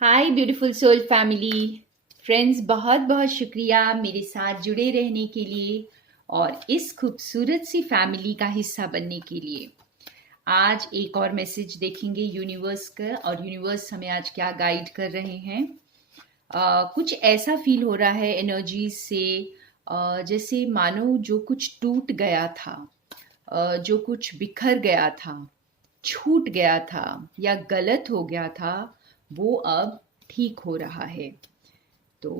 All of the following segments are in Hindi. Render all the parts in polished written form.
हाय ब्यूटीफुल सोल फैमिली फ्रेंड्स, बहुत बहुत शुक्रिया मेरे साथ जुड़े रहने के लिए और इस खूबसूरत सी फैमिली का हिस्सा बनने के लिए। आज एक और मैसेज देखेंगे यूनिवर्स का, और यूनिवर्स हमें आज क्या गाइड कर रहे हैं। कुछ ऐसा फील हो रहा है एनर्जी से, जैसे मानो जो कुछ टूट गया था, जो कुछ बिखर गया था, छूट गया था या गलत हो गया था, वो अब ठीक हो रहा है। तो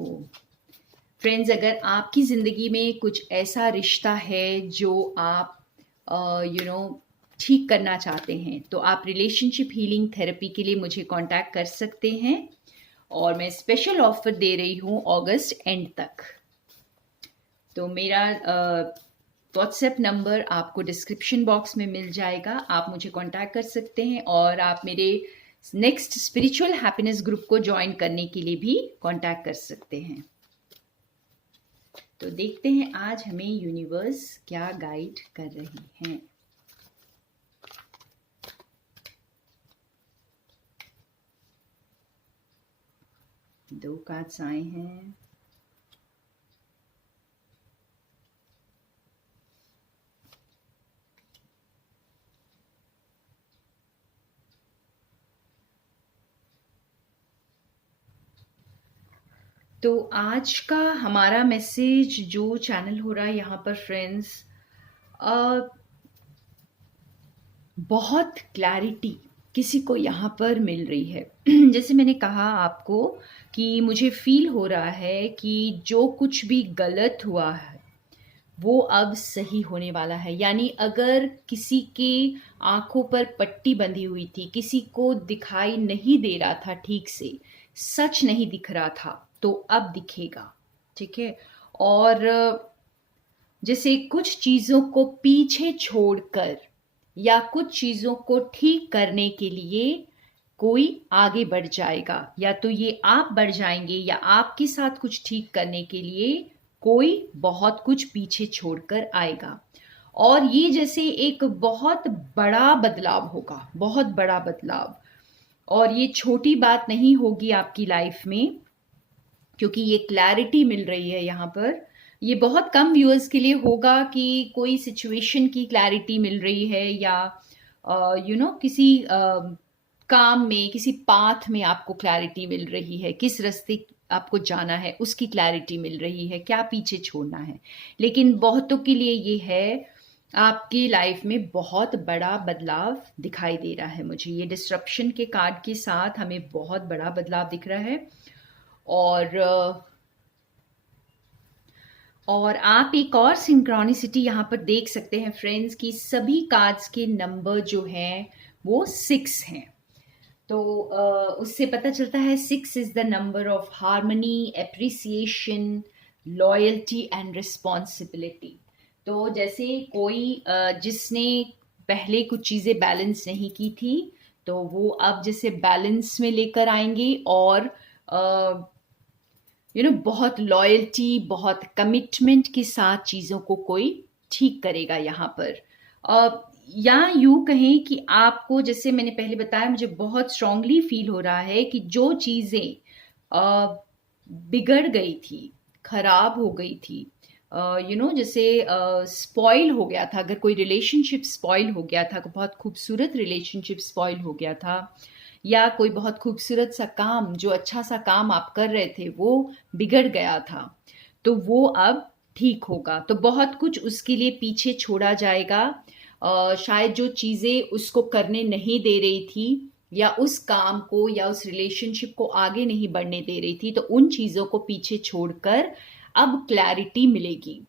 फ्रेंड्स, अगर आपकी ज़िंदगी में कुछ ऐसा रिश्ता है जो आप ठीक करना चाहते हैं, तो आप रिलेशनशिप हीलिंग थेरेपी के लिए मुझे कांटेक्ट कर सकते हैं। और मैं स्पेशल ऑफर दे रही हूँ अगस्त एंड तक। तो मेरा व्हाट्सएप नंबर आपको डिस्क्रिप्शन बॉक्स में मिल जाएगा, आप मुझे कांटेक्ट कर सकते हैं और आप मेरे नेक्स्ट स्पिरिचुअल हैप्पीनेस ग्रुप को ज्वाइन करने के लिए भी कांटेक्ट कर सकते हैं। तो देखते हैं आज हमें यूनिवर्स क्या गाइड कर रही हैं। दो कार्ड्स आए हैं। तो आज का हमारा मैसेज जो चैनल हो रहा है यहाँ पर फ्रेंड्स, बहुत क्लैरिटी किसी को यहाँ पर मिल रही है। जैसे मैंने कहा आपको कि मुझे फील हो रहा है कि जो कुछ भी गलत हुआ है वो अब सही होने वाला है। यानी अगर किसी के आंखों पर पट्टी बंधी हुई थी, किसी को दिखाई नहीं दे रहा था ठीक से, सच नहीं दिख रहा था, तो अब दिखेगा। ठीक है। और जैसे कुछ चीज़ों को पीछे छोड़कर या कुछ चीज़ों को ठीक करने के लिए कोई आगे बढ़ जाएगा, या तो ये आप बढ़ जाएंगे या आपके साथ कुछ ठीक करने के लिए कोई बहुत कुछ पीछे छोड़कर आएगा। और ये जैसे एक बहुत बड़ा बदलाव होगा, बहुत बड़ा बदलाव। और ये छोटी बात नहीं होगी आपकी लाइफ में, क्योंकि ये क्लैरिटी मिल रही है यहाँ पर। ये बहुत कम व्यूअर्स के लिए होगा कि कोई सिचुएशन की क्लैरिटी मिल रही है, या किसी काम में, किसी पाथ में आपको क्लैरिटी मिल रही है, किस रास्ते आपको जाना है उसकी क्लैरिटी मिल रही है, क्या पीछे छोड़ना है। लेकिन बहुतों के लिए ये है, आपकी लाइफ में बहुत बड़ा बदलाव दिखाई दे रहा है। मुझे ये डिस्ट्रप्शन के कार्ड के साथ हमें बहुत बड़ा बदलाव दिख रहा है। और आप एक और सिंक्रोनिसिटी यहाँ पर देख सकते हैं फ्रेंड्स, कि सभी कार्ड्स के नंबर जो हैं वो 6 हैं। तो उससे पता चलता है 6 is the number of harmony, appreciation, loyalty and responsibility. तो जैसे कोई जिसने पहले कुछ चीज़ें बैलेंस नहीं की थी, तो वो अब जैसे बैलेंस में लेकर आएंगे, और बहुत लॉयल्टी, बहुत कमिटमेंट के साथ चीज़ों को कोई ठीक करेगा यहाँ पर। या यूं कहें कि आपको, जैसे मैंने पहले बताया, मुझे बहुत स्ट्रांगली फील हो रहा है कि जो चीज़ें बिगड़ गई थी, खराब हो गई थी, जैसे स्पॉइल हो गया था, अगर कोई रिलेशनशिप स्पॉइल हो गया था, बहुत खूबसूरत रिलेशनशिप स्पॉइल हो गया था, या कोई बहुत खूबसूरत सा काम, जो अच्छा सा काम आप कर रहे थे वो बिगड़ गया था, तो वो अब ठीक होगा। तो बहुत कुछ उसके लिए पीछे छोड़ा जाएगा। शायद जो चीज़ें उसको करने नहीं दे रही थी, या उस काम को या उस रिलेशनशिप को आगे नहीं बढ़ने दे रही थी, तो उन चीज़ों को पीछे छोड़कर अब क्लैरिटी मिलेगी।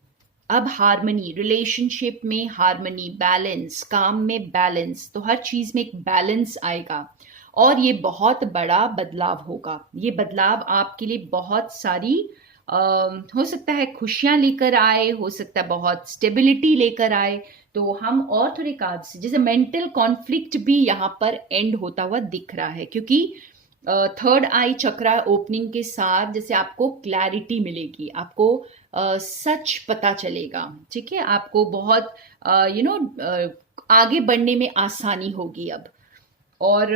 अब हार्मनी, रिलेशनशिप में हार्मनी, बैलेंस, काम में बैलेंस, तो हर चीज़ में एक बैलेंस आएगा। और ये बहुत बड़ा बदलाव होगा। ये बदलाव आपके लिए बहुत सारी हो सकता है खुशियां लेकर आए, हो सकता है बहुत स्टेबिलिटी लेकर आए। तो हम और थोड़े कार्ड्स, जैसे मेंटल कॉन्फ्लिक्ट भी यहाँ पर एंड होता हुआ दिख रहा है, क्योंकि थर्ड आई चक्रा ओपनिंग के साथ जैसे आपको क्लैरिटी मिलेगी, आपको सच पता चलेगा। ठीक है, आपको बहुत आगे बढ़ने में आसानी होगी अब। और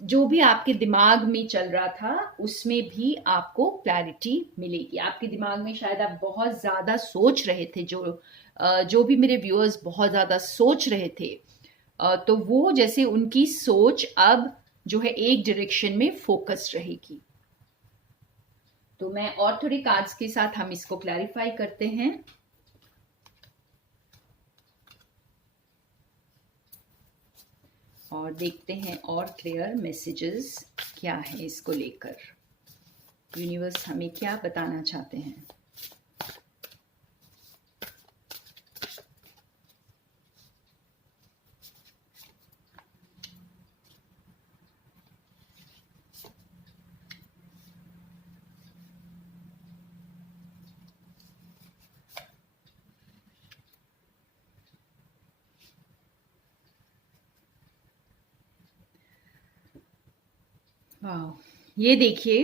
जो भी आपके दिमाग में चल रहा था उसमें भी आपको क्लैरिटी मिलेगी। आपके दिमाग में शायद आप बहुत ज़्यादा सोच रहे थे, जो भी मेरे व्यूअर्स बहुत ज़्यादा सोच रहे थे, तो वो जैसे उनकी सोच अब जो है एक डायरेक्शन में फोकस रहेगी। तो मैं और थोड़े कार्ड्स के साथ हम इसको क्लैरिफाई करते हैं और देखते हैं और क्लियर मैसेजेस क्या है इसको लेकर, यूनिवर्स हमें क्या बताना चाहते हैं। वाह, ये देखिए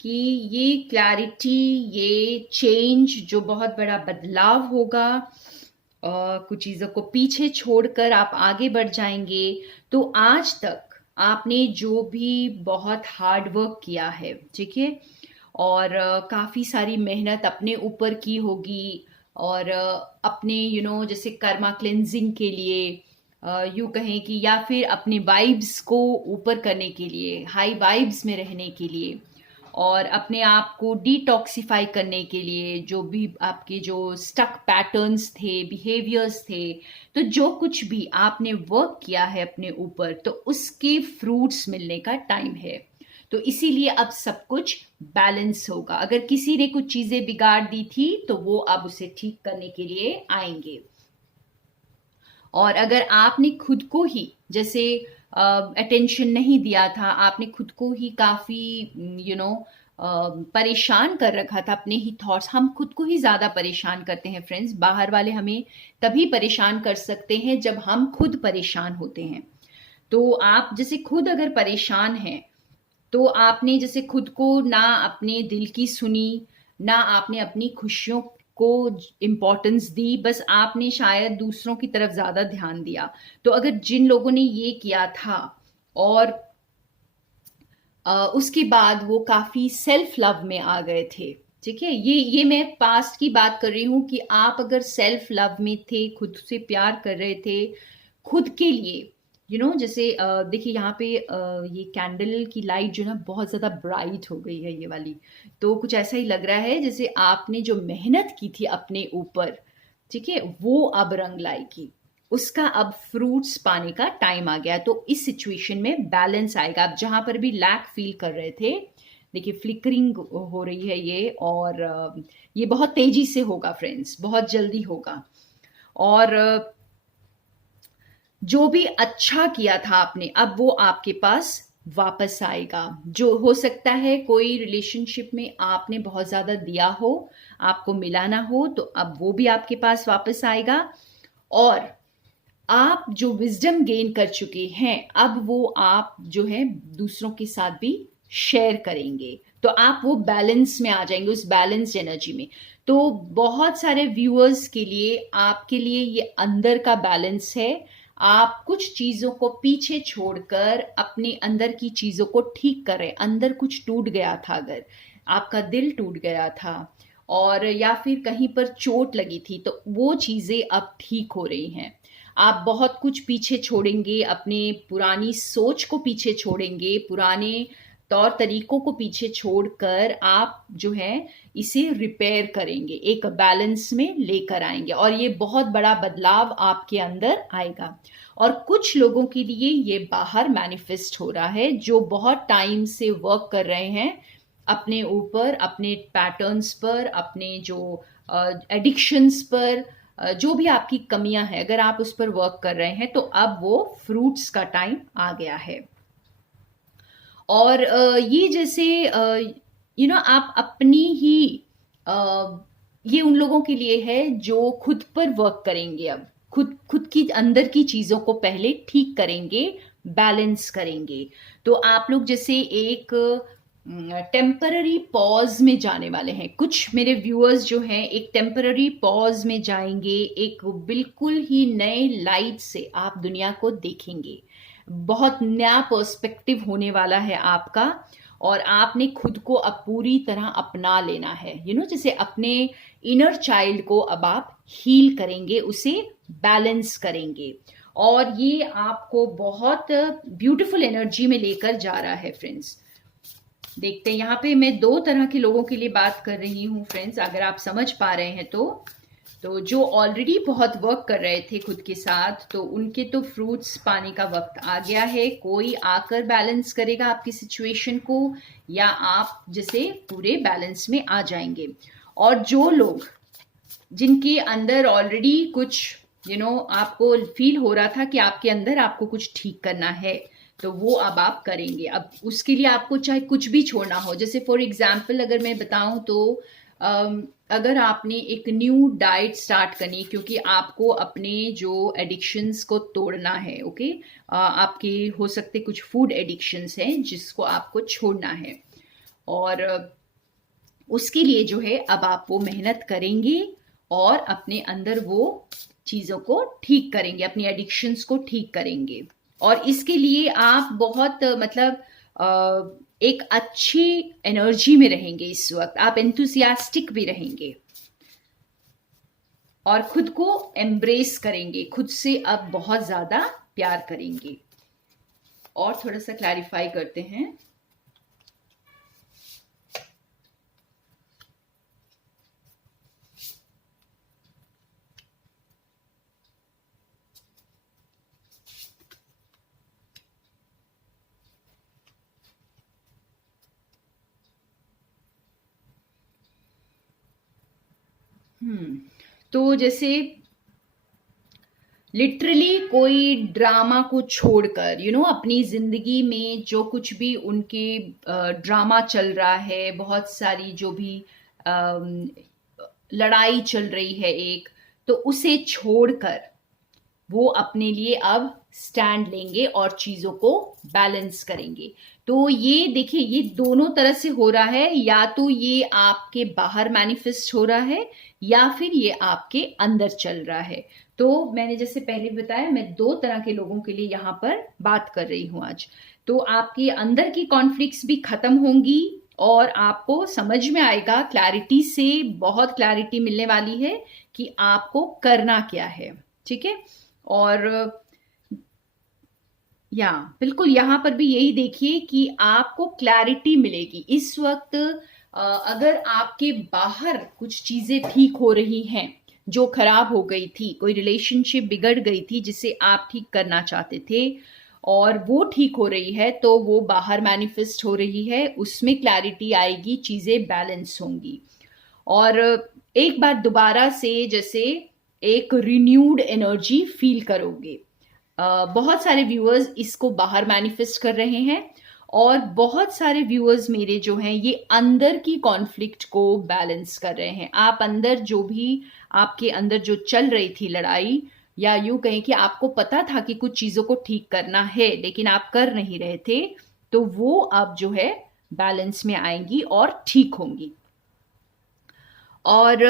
कि ये क्लैरिटी, ये चेंज जो बहुत बड़ा बदलाव होगा, कुछ चीज़ों को पीछे छोड़कर आप आगे बढ़ जाएंगे। तो आज तक आपने जो भी बहुत हार्ड वर्क किया है, ठीक है, और काफ़ी सारी मेहनत अपने ऊपर की होगी, और अपने जैसे कर्मा क्लेंजिंग के लिए, यूँ कहें कि, या फिर अपने वाइब्स को ऊपर करने के लिए, हाई वाइब्स में रहने के लिए, और अपने आप को डिटॉक्सिफाई करने के लिए, जो भी आपके जो स्टक पैटर्न्स थे, बिहेवियर्स थे, तो जो कुछ भी आपने वर्क किया है अपने ऊपर, तो उसके फ्रूट्स मिलने का टाइम है। तो इसीलिए अब सब कुछ बैलेंस होगा। अगर किसी ने कुछ चीजें बिगाड़ दी थी तो वो अब उसे ठीक करने के लिए आएंगे। और अगर आपने खुद को ही जैसे अटेंशन नहीं दिया था, आपने खुद को ही काफी परेशान कर रखा था, अपने ही थॉट्स, हम खुद को ही ज्यादा परेशान करते हैं फ्रेंड्स। बाहर वाले हमें तभी परेशान कर सकते हैं जब हम खुद परेशान होते हैं। तो आप जैसे खुद अगर परेशान हैं, तो आपने जैसे खुद को ना अपने दिल की सुनी, ना आपने अपनी खुशियों को इम्पोर्टेंस दी, बस आपने शायद दूसरों की तरफ ज्यादा ध्यान दिया। तो अगर जिन लोगों ने ये किया था और उसके बाद वो काफी सेल्फ लव में आ गए थे, ठीक है, ये मैं पास्ट की बात कर रही हूँ कि आप अगर सेल्फ लव में थे, खुद से प्यार कर रहे थे, खुद के लिए, जैसे देखिए यहाँ पे ये कैंडल की लाइट जो ना बहुत ज़्यादा ब्राइट हो गई है, ये वाली। तो कुछ ऐसा ही लग रहा है जैसे आपने जो मेहनत की थी अपने ऊपर, ठीक है, वो अब रंग लाएगी, उसका अब फ्रूट्स पाने का टाइम आ गया। तो इस सिचुएशन में बैलेंस आएगा। आप जहां पर भी लैक फील कर रहे थे, देखिए फ्लिकरिंग हो रही है ये, और ये बहुत तेजी से होगा फ्रेंड्स, बहुत जल्दी होगा। और जो भी अच्छा किया था आपने, अब वो आपके पास वापस आएगा। जो हो सकता है कोई रिलेशनशिप में आपने बहुत ज्यादा दिया हो, आपको मिला ना हो, तो अब वो भी आपके पास वापस आएगा। और आप जो विजडम गेन कर चुके हैं, अब वो आप जो है दूसरों के साथ भी शेयर करेंगे। तो आप वो बैलेंस में आ जाएंगे, उस बैलेंस्ड एनर्जी में। तो बहुत सारे व्यूअर्स के लिए, आपके लिए ये अंदर का बैलेंस है। आप कुछ चीजों को पीछे छोड़कर अपने अंदर की चीजों को ठीक करें। अंदर कुछ टूट गया था, अगर आपका दिल टूट गया था और या फिर कहीं पर चोट लगी थी, तो वो चीजें अब ठीक हो रही हैं। आप बहुत कुछ पीछे छोड़ेंगे, अपने पुरानी सोच को पीछे छोड़ेंगे, पुराने तौर तरीकों को पीछे छोड़कर आप जो है इसे रिपेयर करेंगे, एक बैलेंस में लेकर आएंगे, और ये बहुत बड़ा बदलाव आपके अंदर आएगा। और कुछ लोगों के लिए ये बाहर मैनिफेस्ट हो रहा है, जो बहुत टाइम से वर्क कर रहे हैं अपने ऊपर, अपने पैटर्न्स पर, अपने जो एडिक्शंस पर, जो भी आपकी कमियां हैं, अगर आप उस पर वर्क कर रहे हैं, तो अब वो फ्रूट्स का टाइम आ गया है। और ये जैसे आप अपनी ही ये उन लोगों के लिए है जो खुद पर वर्क करेंगे। अब खुद खुद की अंदर की चीजों को पहले ठीक करेंगे, बैलेंस करेंगे। तो आप लोग जैसे एक टेम्पररी पॉज में जाने वाले हैं। कुछ मेरे व्यूअर्स जो हैं एक टेम्पररी पॉज में जाएंगे, एक बिल्कुल ही नए लाइट से आप दुनिया को देखेंगे। बहुत नया पर्सपेक्टिव होने वाला है आपका, और आपने खुद को अब पूरी तरह अपना लेना है। जैसे अपने इनर चाइल्ड को अब आप हील करेंगे, उसे बैलेंस करेंगे, और ये आपको बहुत ब्यूटीफुल एनर्जी में लेकर जा रहा है फ्रेंड्स। देखते हैं, यहाँ पे मैं दो तरह के लोगों के लिए बात कर रही हूँ फ्रेंड्स, अगर आप समझ पा रहे हैं तो जो ऑलरेडी बहुत वर्क कर रहे थे खुद के साथ, तो उनके तो फ्रूट्स पाने का वक्त आ गया है। कोई आकर बैलेंस करेगा आपकी सिचुएशन को, या आप जैसे पूरे बैलेंस में आ जाएंगे। और जो लोग जिनके अंदर ऑलरेडी कुछ आपको फील हो रहा था कि आपके अंदर आपको कुछ ठीक करना है, तो वो अब आप करेंगे। अब उसके लिए आपको चाहे कुछ भी छोड़ना हो, जैसे फॉर एग्जाम्पल अगर मैं बताऊं तो अगर आपने एक न्यू डाइट स्टार्ट करनी, क्योंकि आपको अपने जो एडिक्शंस को तोड़ना है, ओके, आपके हो सकते कुछ फूड एडिक्शंस हैं जिसको आपको छोड़ना है, और उसके लिए जो है अब आप वो मेहनत करेंगे और अपने अंदर वो चीज़ों को ठीक करेंगे, अपनी एडिक्शंस को ठीक करेंगे। और इसके लिए आप बहुत एक अच्छी एनर्जी में रहेंगे। इस वक्त आप एंथुसियास्टिक भी रहेंगे और खुद को एम्ब्रेस करेंगे, खुद से अब बहुत ज़्यादा प्यार करेंगे। और थोड़ा सा क्लैरिफाई करते हैं। तो जैसे लिटरली कोई ड्रामा को छोड़कर अपनी जिंदगी में जो कुछ भी उनके ड्रामा चल रहा है, बहुत सारी जो भी लड़ाई चल रही है एक, तो उसे छोड़कर वो अपने लिए अब स्टैंड लेंगे और चीजों को बैलेंस करेंगे। तो ये देखिए, ये दोनों तरह से हो रहा है, या तो ये आपके बाहर मैनिफेस्ट हो रहा है या फिर ये आपके अंदर चल रहा है। तो मैंने जैसे पहले बताया, मैं दो तरह के लोगों के लिए यहाँ पर बात कर रही हूँ आज। तो आपके अंदर की कॉन्फ्लिक्ट्स भी खत्म होंगी और आपको समझ में आएगा, क्लैरिटी से बहुत क्लैरिटी मिलने वाली है कि आपको करना क्या है। ठीक है, और या बिल्कुल यहाँ पर भी यही देखिए कि आपको क्लैरिटी मिलेगी इस वक्त। अगर आपके बाहर कुछ चीजें ठीक हो रही हैं जो खराब हो गई थी, कोई रिलेशनशिप बिगड़ गई थी जिसे आप ठीक करना चाहते थे और वो ठीक हो रही है, तो वो बाहर मैनिफेस्ट हो रही है, उसमें क्लैरिटी आएगी, चीजें बैलेंस होंगी। और एक बार दोबारा से जैसे एक रिन्यूड एनर्जी फील करोगे। बहुत सारे व्यूअर्स इसको बाहर मैनिफेस्ट कर रहे हैं, और बहुत सारे व्यूअर्स मेरे जो हैं ये अंदर की कॉन्फ्लिक्ट को बैलेंस कर रहे हैं। आप अंदर जो भी आपके अंदर जो चल रही थी लड़ाई, या यूं कहें कि आपको पता था कि कुछ चीजों को ठीक करना है लेकिन आप कर नहीं रहे थे, तो वो अब जो है बैलेंस में आएंगी और ठीक होंगी। और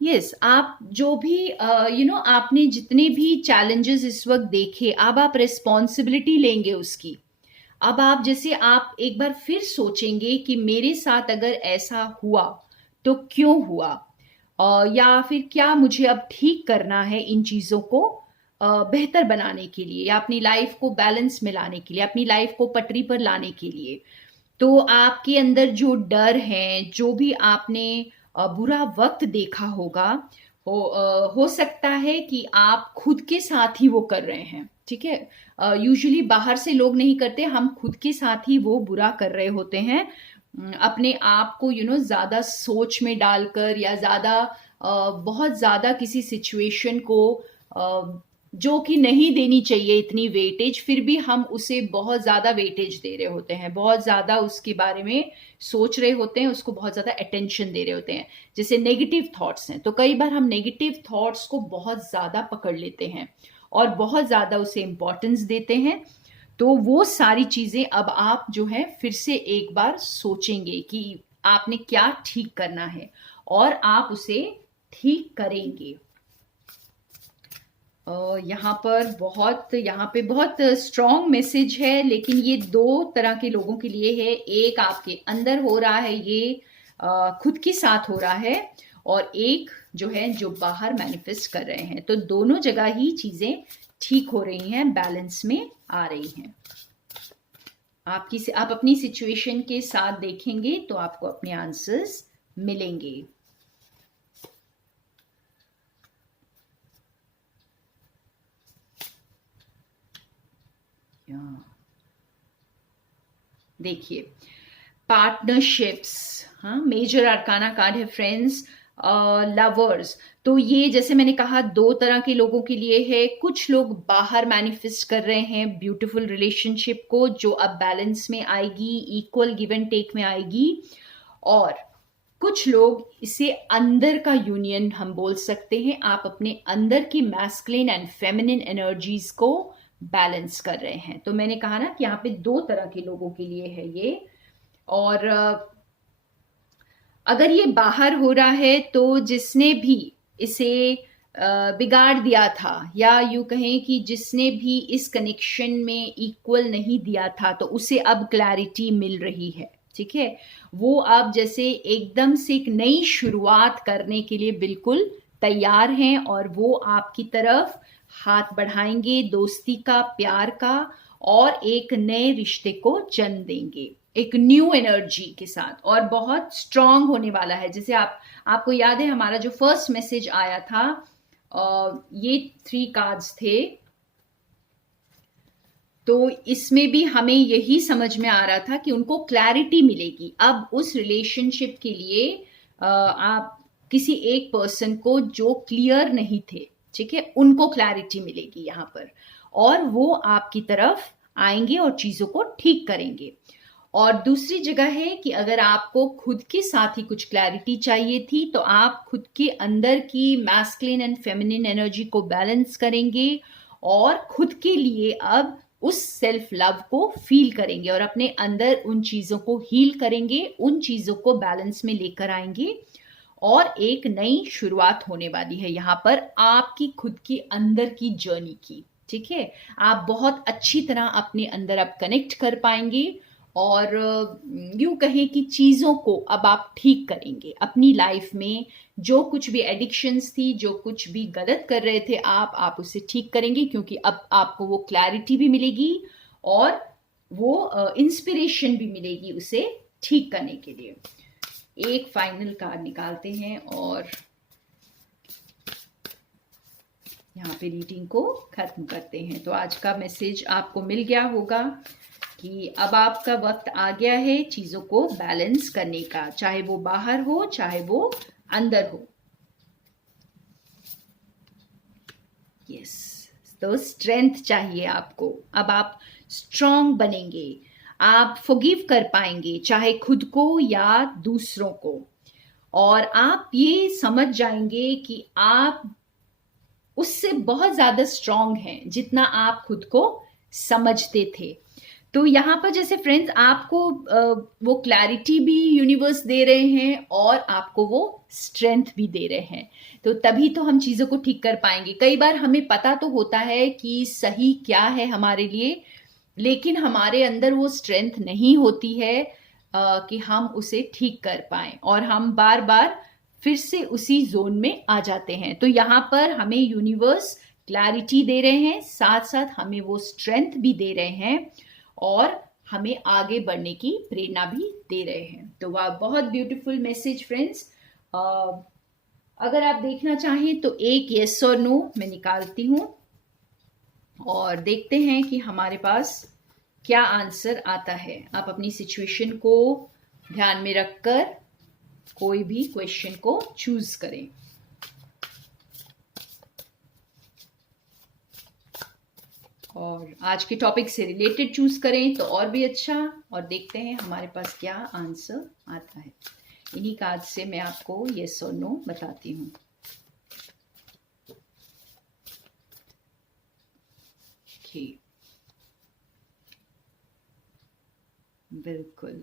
यस, आप जो भी आपने जितने भी चैलेंजेस इस वक्त देखे, अब आप रिस्पॉन्सिबिलिटी लेंगे उसकी। अब आप जैसे आप एक बार फिर सोचेंगे कि मेरे साथ अगर ऐसा हुआ तो क्यों हुआ, या फिर क्या मुझे अब ठीक करना है इन चीज़ों को बेहतर बनाने के लिए, या अपनी लाइफ को बैलेंस में लाने के लिए, अपनी लाइफ को पटरी पर लाने के लिए। तो आपके अंदर जो डर है, जो भी आपने बुरा वक्त देखा होगा, हो सकता है कि आप खुद के साथ ही वो कर रहे हैं। ठीक है, यूजुअली बाहर से लोग नहीं करते, हम खुद के साथ ही वो बुरा कर रहे होते हैं, अपने आप को ज्यादा सोच में डालकर, या ज्यादा बहुत ज्यादा किसी सिचुएशन को जो कि नहीं देनी चाहिए इतनी वेटेज, फिर भी हम उसे बहुत ज़्यादा वेटेज दे रहे होते हैं, बहुत ज़्यादा उसके बारे में सोच रहे होते हैं, उसको बहुत ज़्यादा अटेंशन दे रहे होते हैं। जैसे नेगेटिव थॉट्स हैं, तो कई बार हम नेगेटिव थॉट्स को बहुत ज़्यादा पकड़ लेते हैं और बहुत ज़्यादा उसे इम्पोर्टेंस देते हैं। तो वो सारी चीज़ें अब आप जो है फिर से एक बार सोचेंगे कि आपने क्या ठीक करना है, और आप उसे ठीक करेंगे। यहाँ पे बहुत स्ट्रॉन्ग मैसेज है, लेकिन ये दो तरह के लोगों के लिए है। एक आपके अंदर हो रहा है, ये खुद के साथ हो रहा है, और एक जो है जो बाहर मैनिफेस्ट कर रहे हैं। तो दोनों जगह ही चीजें ठीक हो रही हैं, बैलेंस में आ रही हैं। आप अपनी सिचुएशन के साथ देखेंगे तो आपको अपने आंसर्स मिलेंगे। देखिए, पार्टनरशिप्स, हाँ, मेजर आर्काना कार्ड है फ्रेंड्स। लवर्स, तो ये जैसे मैंने कहा दो तरह के लोगों के लिए है। कुछ लोग बाहर मैनिफेस्ट कर रहे हैं ब्यूटीफुल रिलेशनशिप को, जो अब बैलेंस में आएगी, इक्वल गिव एंड टेक में आएगी। और कुछ लोग इसे अंदर का यूनियन हम बोल सकते हैं। आप अपने अंदर की मैस्कुलिन एंड फेमिनिन एनर्जीज को बैलेंस कर रहे हैं। तो मैंने कहा ना कि यहाँ पे दो तरह के लोगों के लिए है ये। और अगर ये बाहर हो रहा है तो जिसने भी इसे बिगाड़ दिया था, या यूं कहें कि जिसने भी इस कनेक्शन में इक्वल नहीं दिया था, तो उसे अब क्लैरिटी मिल रही है। ठीक है, वो अब जैसे एकदम से एक नई शुरुआत करने के लिए बिल्कुल तैयार हैं, और वो आपकी तरफ हाथ बढ़ाएंगे, दोस्ती का, प्यार का, और एक नए रिश्ते को जन्म देंगे एक न्यू एनर्जी के साथ, और बहुत स्ट्रांग होने वाला है। जैसे आपको याद है हमारा जो फर्स्ट मैसेज आया था, ये 3 कार्ड्स थे, तो इसमें भी हमें यही समझ में आ रहा था कि उनको क्लैरिटी मिलेगी अब उस रिलेशनशिप के लिए। आप किसी एक पर्सन को जो क्लियर नहीं थे, ठीक है, उनको क्लैरिटी मिलेगी यहाँ पर, और वो आपकी तरफ आएंगे और चीजों को ठीक करेंगे। और दूसरी जगह है कि अगर आपको खुद के साथ ही कुछ क्लैरिटी चाहिए थी, तो आप खुद के अंदर की मैस्कुलिन एंड फेमिनिन एनर्जी को बैलेंस करेंगे, और खुद के लिए अब उस सेल्फ लव को फील करेंगे, और अपने अंदर उन चीजों को हील करेंगे, उन चीजों को बैलेंस में लेकर आएंगे, और एक नई शुरुआत होने वाली है यहाँ पर आपकी खुद की अंदर की जर्नी की। ठीक है, आप बहुत अच्छी तरह अपने अंदर अब कनेक्ट कर पाएंगे, और यूं कहें कि चीजों को अब आप ठीक करेंगे अपनी लाइफ में। जो कुछ भी एडिक्शंस थी, जो कुछ भी गलत कर रहे थे आप उसे ठीक करेंगे, क्योंकि अब आपको वो क्लैरिटी भी मिलेगी और वो इंस्पिरेशन भी मिलेगी उसे ठीक करने के लिए। एक फाइनल कार्ड निकालते हैं और यहाँ पे रीडिंग को खत्म करते हैं। तो आज का मैसेज आपको मिल गया होगा कि अब आपका वक्त आ गया है चीजों को बैलेंस करने का, चाहे वो बाहर हो चाहे वो अंदर हो। यस, तो स्ट्रेंथ चाहिए आपको। अब आप स्ट्रांग बनेंगे, आप फॉरगिव कर पाएंगे, चाहे खुद को या दूसरों को, और आप ये समझ जाएंगे कि आप उससे बहुत ज्यादा स्ट्रांग हैं जितना आप खुद को समझते थे। तो यहाँ पर जैसे फ्रेंड्स आपको वो क्लैरिटी भी यूनिवर्स दे रहे हैं, और आपको वो स्ट्रेंथ भी दे रहे हैं। तो तभी तो हम चीजों को ठीक कर पाएंगे। कई बार हमें पता तो होता है कि सही क्या है हमारे लिए, लेकिन हमारे अंदर वो स्ट्रेंथ नहीं होती है कि हम उसे ठीक कर पाए, और हम बार बार फिर से उसी जोन में आ जाते हैं। तो यहाँ पर हमें यूनिवर्स क्लैरिटी दे रहे हैं, साथ साथ हमें वो स्ट्रेंथ भी दे रहे हैं, और हमें आगे बढ़ने की प्रेरणा भी दे रहे हैं। तो वह बहुत ब्यूटीफुल मैसेज फ्रेंड्स। अगर आप देखना चाहें तो एक यस और नो मैं निकालती हूं, और देखते हैं कि हमारे पास क्या आंसर आता है। आप अपनी सिचुएशन को ध्यान में रखकर कोई भी क्वेश्चन को चूज करें। और आज के टॉपिक से रिलेटेड चूज करें तो और भी अच्छा। और देखते हैं हमारे पास क्या आंसर आता है। इन्हीं कार्ड से मैं आपको यस और नो बताती हूँ। बिल्कुल,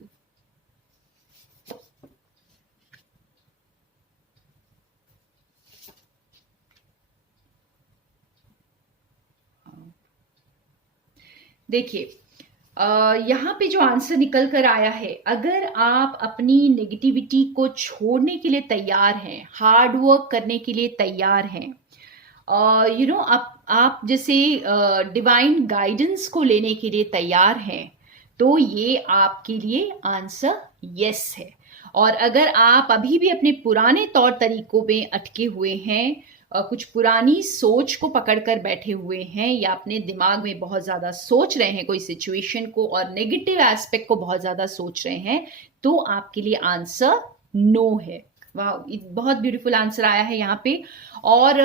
देखिए, यहाँ पे जो आंसर निकल कर आया है, अगर आप अपनी नेगेटिविटी को छोड़ने के लिए तैयार हैं, हार्ड वर्क करने के लिए तैयार हैं, आप जैसे डिवाइन गाइडेंस को लेने के लिए तैयार हैं, तो ये आपके लिए आंसर यस है। और अगर आप अभी भी अपने पुराने तौर तरीकों में अटके हुए हैं, कुछ पुरानी सोच को पकड़कर बैठे हुए हैं, या अपने दिमाग में बहुत ज़्यादा सोच रहे हैं कोई सिचुएशन को और नेगेटिव एस्पेक्ट को बहुत ज़्यादा सोच रहे हैं, तो आपके लिए आंसर नो है। वाह, बहुत ब्यूटीफुल आंसर आया है यहाँ पे। और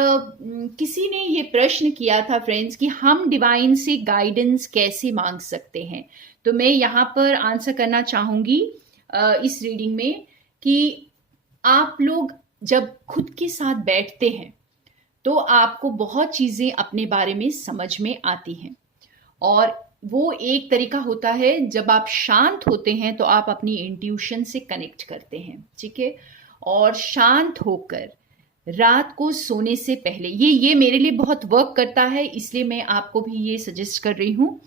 किसी ने ये प्रश्न किया था फ्रेंड्स कि हम डिवाइन से गाइडेंस कैसे मांग सकते हैं, तो मैं यहाँ पर आंसर करना चाहूँगी इस रीडिंग में कि आप लोग जब खुद के साथ बैठते हैं तो आपको बहुत चीज़ें अपने बारे में समझ में आती हैं, और वो एक तरीका होता है जब आप शांत होते हैं तो आप अपनी इंट्यूशन से कनेक्ट करते हैं, ठीक है। और शांत होकर रात को सोने से पहले, ये मेरे लिए बहुत वर्क करता है, इसलिए मैं आपको भी ये सजेस्ट कर रही हूँ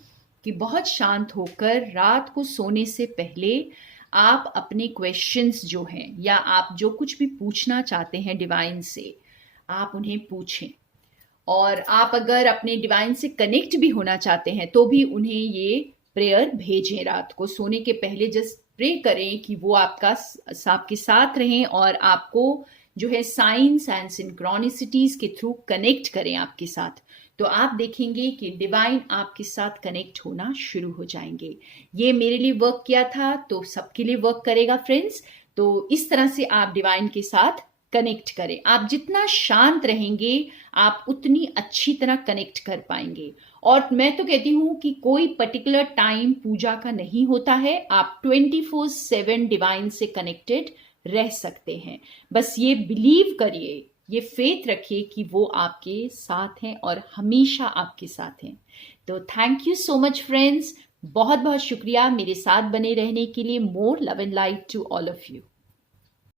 कि बहुत शांत होकर रात को सोने से पहले आप अपने क्वेश्चंस जो हैं, या आप जो कुछ भी पूछना चाहते हैं डिवाइन से, आप उन्हें पूछें। और आप अगर अपने डिवाइन से कनेक्ट भी होना चाहते हैं तो भी उन्हें ये प्रेयर भेजें। रात को सोने के पहले जस्ट प्रे करें कि वो आपके साथ रहें और आपको जो है साइंस एंड सिंक्रोनिसिटीज के थ्रू कनेक्ट करें आपके साथ। तो आप देखेंगे कि डिवाइन आपके साथ कनेक्ट होना शुरू हो जाएंगे। ये मेरे लिए वर्क किया था, तो सबके लिए वर्क करेगा फ्रेंड्स। तो इस तरह से आप डिवाइन के साथ कनेक्ट करें। आप जितना शांत रहेंगे आप उतनी अच्छी तरह कनेक्ट कर पाएंगे। और मैं तो कहती हूँ कि कोई पर्टिकुलर टाइम पूजा का नहीं होता है, आप 24/7 डिवाइन से कनेक्टेड रह सकते हैं। बस ये बिलीव करिए, ये फेथ रखिए कि वो आपके साथ हैं और हमेशा आपके साथ हैं। तो thank you so much friends, बहुत बहुत शुक्रिया मेरे साथ बने रहने के लिए। More love and light to all of you.